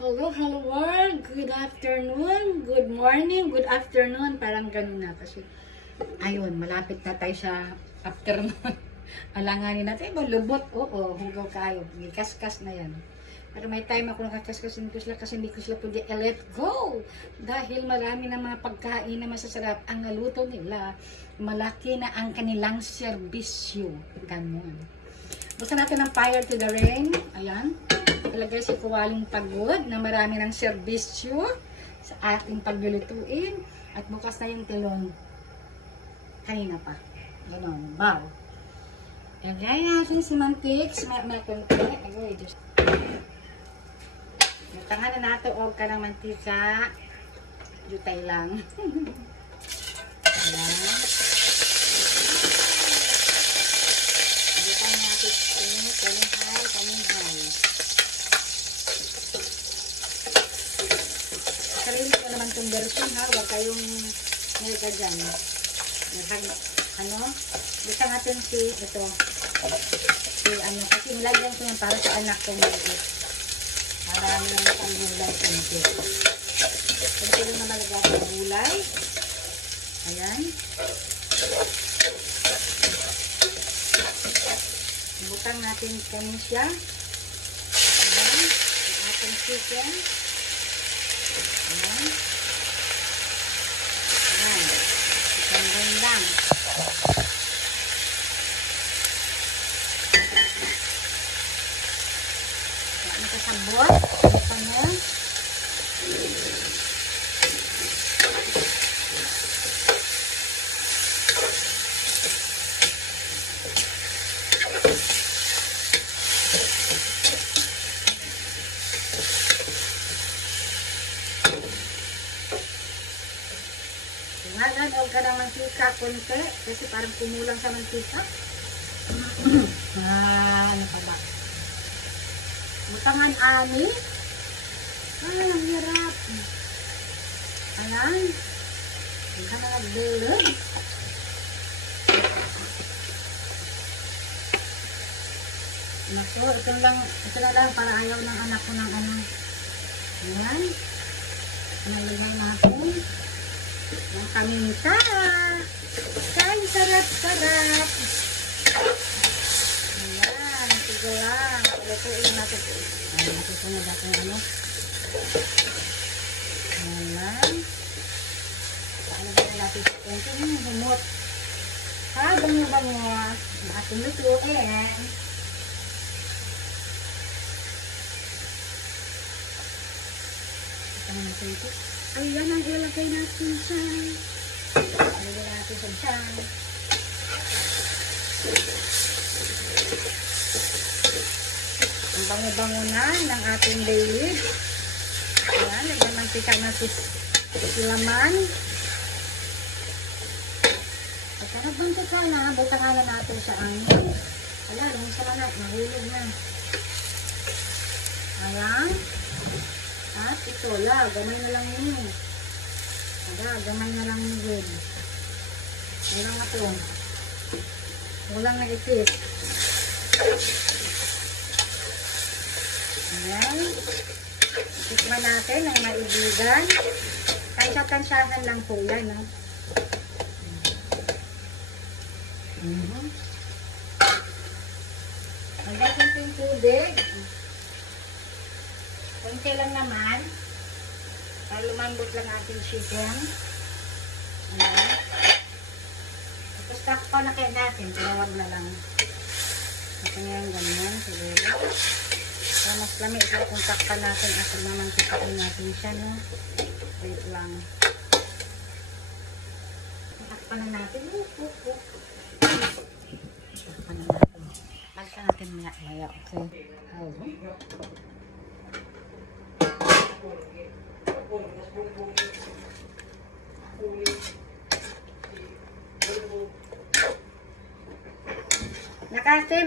Hello world. Good afternoon, good morning, good afternoon. Parang ganun na kasi. Ayun, malapit na tayo sa afternoon. Alanganin natin. Lubot. Oo, hugaw kayo. May kaskas na yan. Pero may time ako nakakaskasin ko sila kasi hindi ko sila pwede let go. Dahil marami na mga pagkain na masasarap ang naluto nila. Malaki na ang kanilang serbisyo. Ganun. Buksan natin ng fire to the rain. Ayan. Ilagay si Kuwaling Pagod na marami ng serbisyo sa ating paglulutuin. At bukas na yung tilon. Kanina pa. Ganon. Wow. Ilagay natin si mantiks. Makunti. Agoy. Natangan na nato og ka ng mantika. Jutay lang. Ayan. Jutay natin kaninhay. Sarili ko naman itong version ha. Huwag kayong nilga dyan. Basta natin ito. Kasi nilagyan ko yan para sa anak ko maliit. Marami naman ang gulay konti. Konti lang na malagay sa gulay. Ayan. Butang natin kanin siya. Ayan. Ang ating chicken. Ayan. Ayan. Ikan lang. Ayan ka sabot. Ikan mo. Huwag ka ng mantika konti kasi parang kumulang sa mantika. Ano pa ba? Butangan ani. Ang hirap. Ayan. Huwag ka na nagdulog. Naku, ito na lang para ayaw ng anak ko ng ano. Ayan. Nalingay natin. Ang kaminta. Kain sarap-sarap. Ayan. Sige lang. Palutuin natin. Ayan. Natutunod natin ano. Ayan lang. Paano ba natin sa konti? Humot. Habang nabangos. Ating lutuin. Ito natin ito. Ayan ang ilagay natin siya. Ilagay natin siya. Ang bango-bango na ng ating baylig. Ayan, lagyan mantika natin laman. At nagbantika na, butangalan natin sa angin. Wala, lumisa na, mahulog na. Ayan. At ito, gamay na lang yun. Gamay na lang yun. Walang na ito. Walang na itis. Ayan. Tikman natin ang maibigan. Tansya-tansyahan lang po yan. No? Magdating po yung tubig. Kunti lang naman. Para lumambot lang ating chicken. Ayan. Tapos takpan na kayo natin. Tinawag na lang. Ito nga yung ganyan. Siguro. So, mas lamig ito kung takpan natin. At naman tikain natin siya. No? Wait lang. Takpan na natin. Takpan na natin. Takpan natin maya. Okay.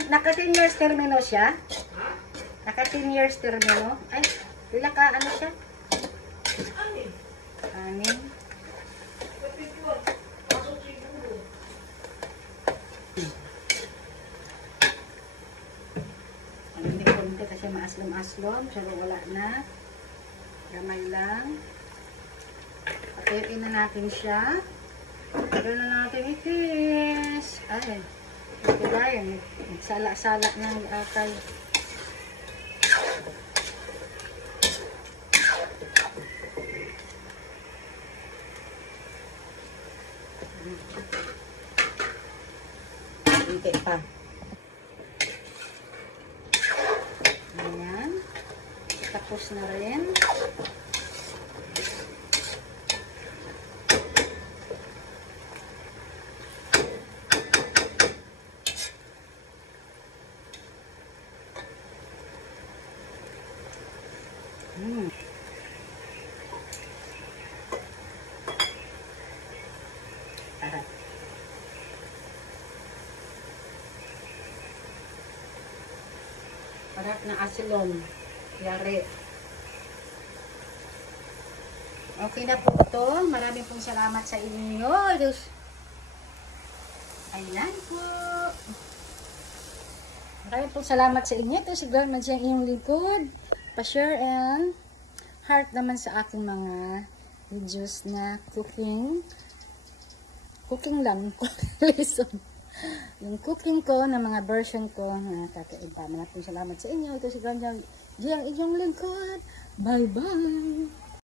Naka 10 years termino siya. Naka 10 years termino. Ay, pila ka ano siya? Anin. Hindi kasi maaslom-aslom. Pero wala na. Gamay lang. Patuyuin na natin siya. Gano'n na natin ikis. Ay, ito gaya. Nagsala-sala ng akal. Hindi pa. Ayan. Tapos na rin. Sarap. Sarap na asilong. Yari. Okay na po ito. Maraming pong salamat sa inyo. Ayan po. Maraming pong salamat sa inyo. Ito si Girl Madsiyang inyong lingkod. Pa-share and heart naman sa aking mga videos na cooking. Cooking lang. Yung cooking ko na mga version ko na kakaiba. Maraming salamat sa inyo. Ito si Girl Madsiyang inyong lingkod. Bye-bye!